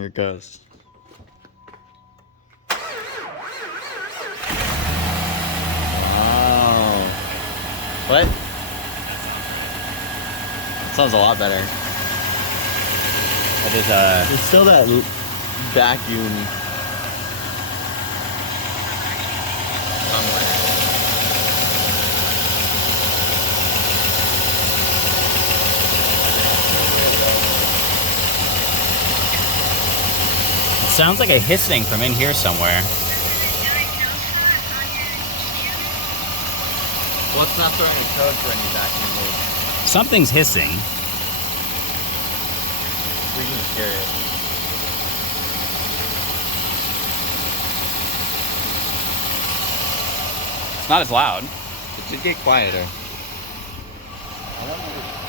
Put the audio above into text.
Here it goes. Wow. What? Sounds a lot better. It is There's still that vacuum. it sounds like a hissing from in here somewhere. Well, it's not throwing a code for any vacuum loop. Something's hissing. We can just hear it. It's not as loud. It should get quieter. I don't know.